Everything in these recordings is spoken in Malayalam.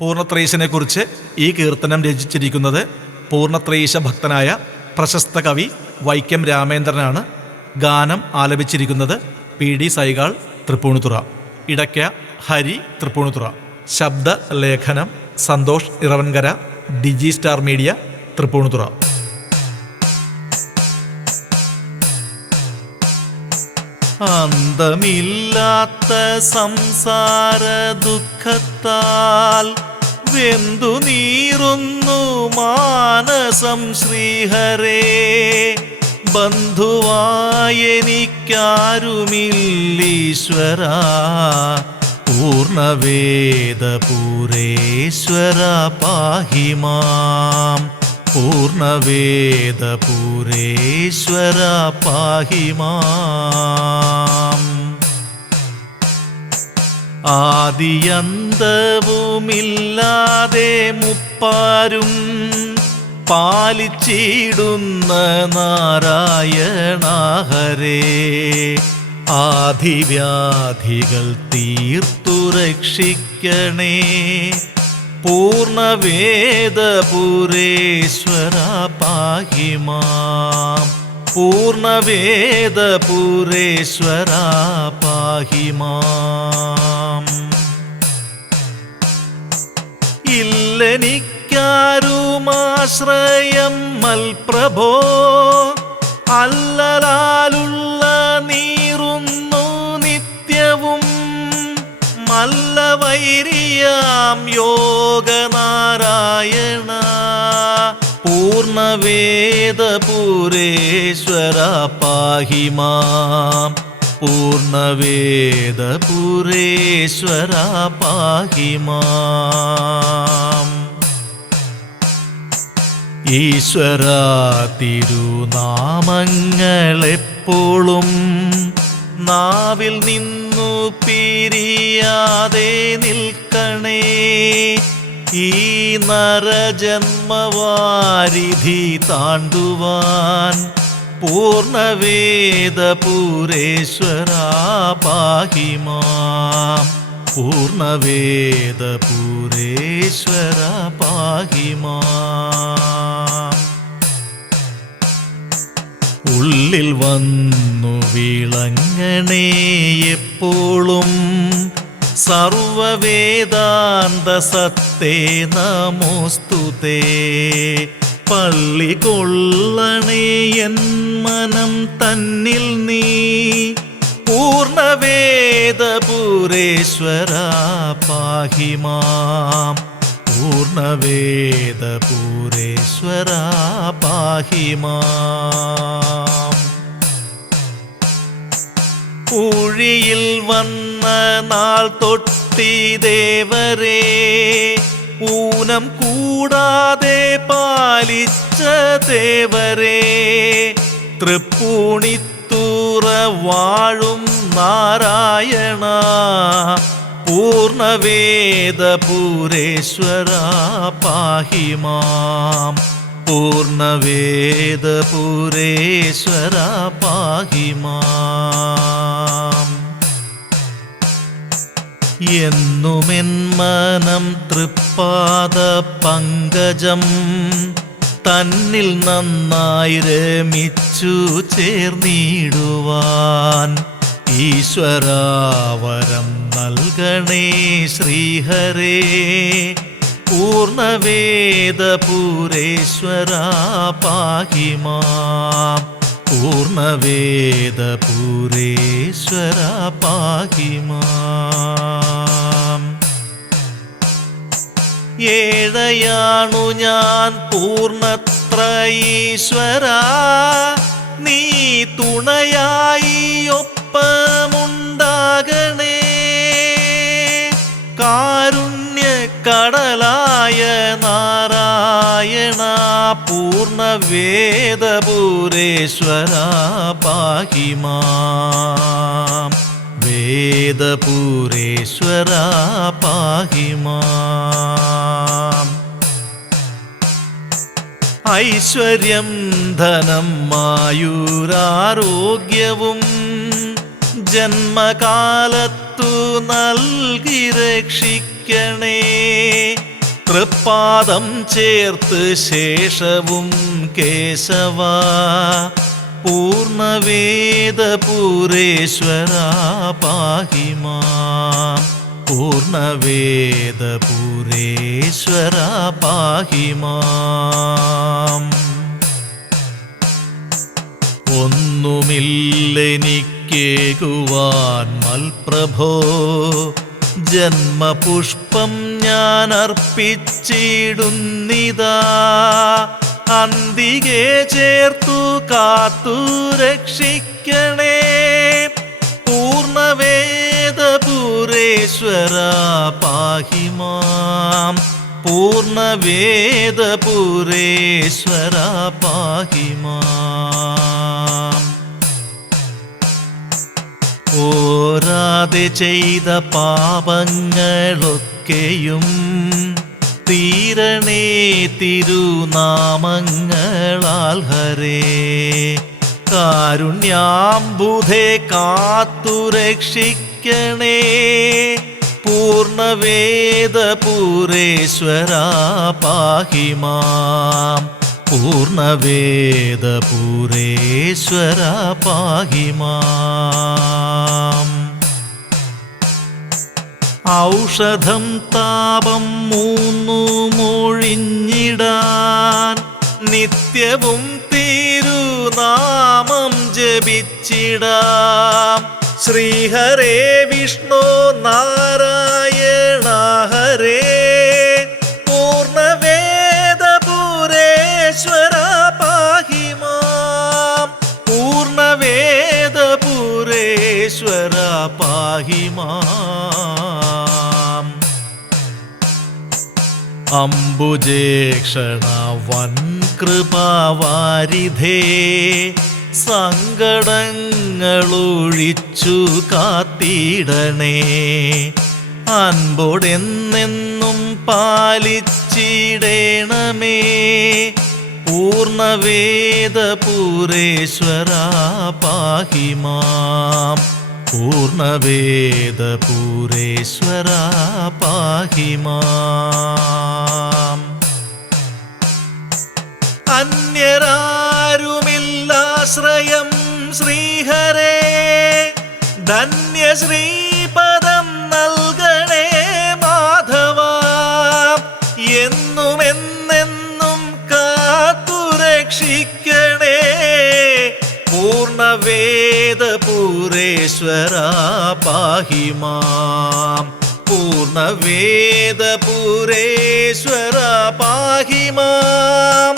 പൂർണത്രയീശനെ കുറിച്ച് ഈ കീർത്തനം രചിച്ചിരിക്കുന്നത് പൂർണത്രയീശ ഭക്തനായ പ്രശസ്ത കവി വൈക്കം രാമേന്ദ്രനാണ്. ഗാനം ആലപിച്ചിരിക്കുന്നത് പി ഡി സൈകാൾ തൃപ്പൂണിത്തുറ. ഇടയ്ക്ക ഹരി തൃപ്പൂണിത്തുറ. ശബ്ദ ലേഖനം Santhosh Iravankara digi star media Thrippunithura. അന്തമില്ലാത്ത സംസാര ദുഃഖത്താൽ വെന്തു നീറുന്നു മാനസം ശ്രീഹരേ? ബന്ധുവായെനിക്കാരുമില്ലീശ്വര പൂർണവേദപൂരേശ്വര പാഹി മാം. പൂർണവേദപൂരേശ്വര പാഹി മാം. ആദിയന്തവുമില്ലാതെ മുപ്പാരും പാലിച്ചിടുന്ന നാരായണാഹരേ. ആധിവ്യാധികൾ തീർത്തു രക്ഷിക്കണേ. പൂർണവേദപുരേശ്വര പാഹി മാം പൂർണവേദപുരേശ്വര പാഹി മാം. മൽപ്രഭോ അല്ലലാലുള്ള നീറുന്നു നിത്യവും മല്ലവൈരിയാം യോഗനാരായണ. പൂർണവേദപുരേശ്വര പാഹി മാം പൂർണവേദപുരേശ്വര പാഹി മാം ഈശ്വര തിരുനാമങ്ങളെപ്പോഴും നാവിൽ നിന്നു പിരിയാതെ നിൽക്കണേ. ഈ നരജന്മവാരിധി താണ്ടുവാൻ പൂർണവേദപൂരേശ്വരാ പാഹിമാം പൂർണവേദപൂരേശ്വര പാഹിമാം ഉള്ളിൽ വന്നു വിളങ്ങണേ എപ്പോഴും സർവവേദാന്ത സത്തേ നമോസ്തുതേ. പള്ളി കൊള്ളണേ എൻ മനം തന്നിൽ നീ. പൂർണവേദപുരേശ്വര പാഹി മാം. പൂർണവേദപുരേശ്വര പാഹി മാം ഊഴിയിൽ വന്ന നാൾ തൊട്ടി ദേവരേ ഊനം കൂടാതെ പാലിച്ച ദേവരേ തൃപ്പൂണിത്തൂറ വാഴും നാരായണ പൂർണവേദപുരേശ്വര പാഹി മാം പൂർണവേദപുരേശ്വര പാഹി മാം. എന്നുമെൻ മനം തൃപ്പാദ പങ്കജം തന്നിൽ നന്നായി രമിച്ചു ചേർന്നിടുവാൻ ഈശ്വരാവരം നൽകണേ ശ്രീഹരേ. പൂർണവേദപുരേശ്വര പാഹി മാം പൂർണവേദപുരേശ്വര പാഹി മാം ഏഴയാണു ഞാൻ പൂർണത്ര പൂർണവേദപുരേശ്വര പാഹി മാം വേദപുരേശ്വര പാഹി ഐശ്വര്യം ധനം മായൂരാരോഗ്യവും ജന്മകാലത്തു നൽകി രക്ഷിക്കണേ. തൃപ്പാദം ചേർത്ത് ശേഷവും കേശവ. പൂർണവേദപൂരേശ്വര പാഹിമാം പൂർണവേദപൂരേശ്വര പാഹിമാ ഒന്നുമില്ലെനിക്കേകുവാൻ മൽപ്രഭോ. ജന്മപുഷ്പം ഞാൻ അർപ്പിച്ചിടുന്നിതാ അന്തികെ ചേർത്തു കാത്തു രക്ഷിക്കണേ. പൂർണവേദപൂരേശ്വര പാഹിമാം പൂർണവേദപൂരേശ്വര പാഹിമാം ഓരാതെ ചെയ്ത പാപങ്ങളൊക്കെയും തീരണേ തിരുനാമങ്ങളാൽ ഹരേ. കാരുണ്യാംബുധേ കാത്തുരക്ഷിക്കണേ പൂർണവേദപൂരേശ്വര പാഹിമാം. പൂർണവേദപൂരേശ്വര പാഹിമാം. ഔഷധം താപം മൂന്നു മൊഴിഞ്ഞിടാൻ നിത്യവും തിരുനാമം ജപിച്ചിടാം. ശ്രീഹരേ വിഷ്ണു നാരായണ ഹരേ. പൂർണവേദപൂരേശ്വര പാഹിമാം പൂർണവേദപൂരേശ്വര പാഹിമാം അംബുജേക്ഷണ വൻ വൻകൃപാവാരിധേ സങ്കടങ്ങളൊഴിച്ചു കാത്തിടണേ. അൻപോടെന്നെന്നും പാലിച്ചിടേണമേ. പൂർണവേദപൂരേശ്വരാ പാഹിമാം. പൂർണവേദപൂരേശ്വര പാഹിമാം അന്യരാരുമില്ലാശ്രയം ശ്രീഹരേ ധന്യശ്രീപദം നൽകണേ മാധവ. എന്നുമെന്നെന്നും കാത്തുരക്ഷിക്കണേ. പൂർണവേദപൂരേശ്വര പാഹി മാം പൂർണവേദപൂരേശ്വര പാഹി മാം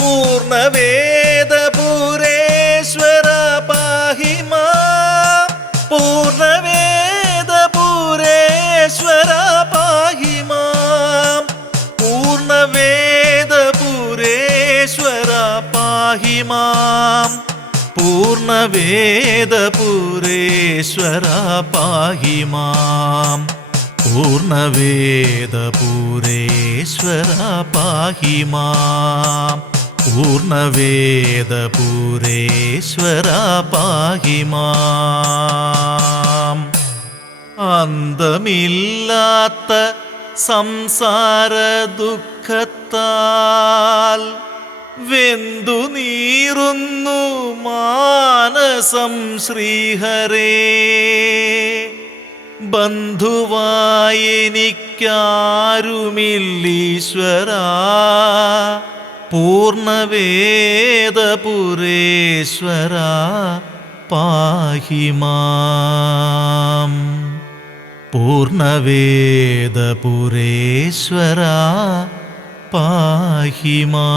പൂർണവേദപൂരേശ്വര പാഹി മാം പൂർണവേദപൂരേശ്വര പാഹി മാം പൂർണവേദപൂരേശ്വര പാഹി മാം पूर्णवेदपुरेश्वरा पाहि मां पूर्णवेदपुरेश्वरा पाहि मां पूर्णवेदपुरेश्वरा पाहि माम् अन्तमिल्लात संसारदुःखताल् വെന്തു നീറുന്നു മാനസം ശ്രീഹരേ. ബന്ധുവായെനിക്കാരുമില്ലീശ്വര. പൂർണവേദപുരേശ്വര പാഹിമാം. പൂർണവേദപുരേശ്വര പാഹിമാ.